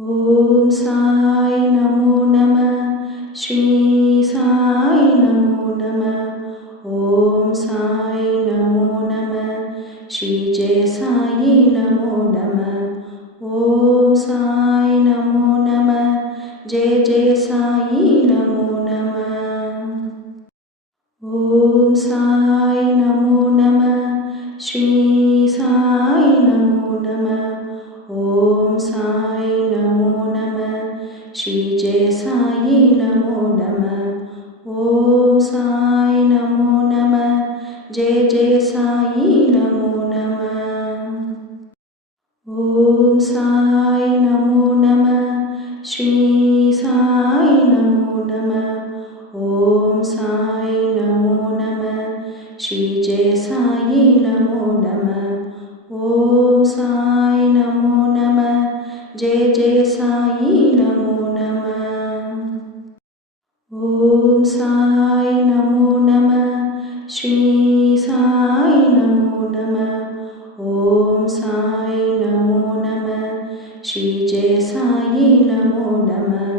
ओम साई नमो नमः। श्री साई नमो नमः। ओम साई नमो नमः। श्री जय साई नमो नमः। ओम साई नमो नमः। जय जय साई नमो नमः। ओम साई नमो नमः। श्री साई नमो नमः। ओम साई नमो नमः। श्री जय साई नमो नमः। ओम साई नमो नमः। जय जय साई नमो नमः। ओम साई नमो नमः। श्री साई नमो नमः। ओम साई नमो नमः। श्री जय साई नमो नमः। ओम साई नमो नमः। जय जय साई नमो नमः। ओम साई नमो नमः। श्री साई नमो नमः। ओम साई नमो नमः। श्री जय साई नमो नमः।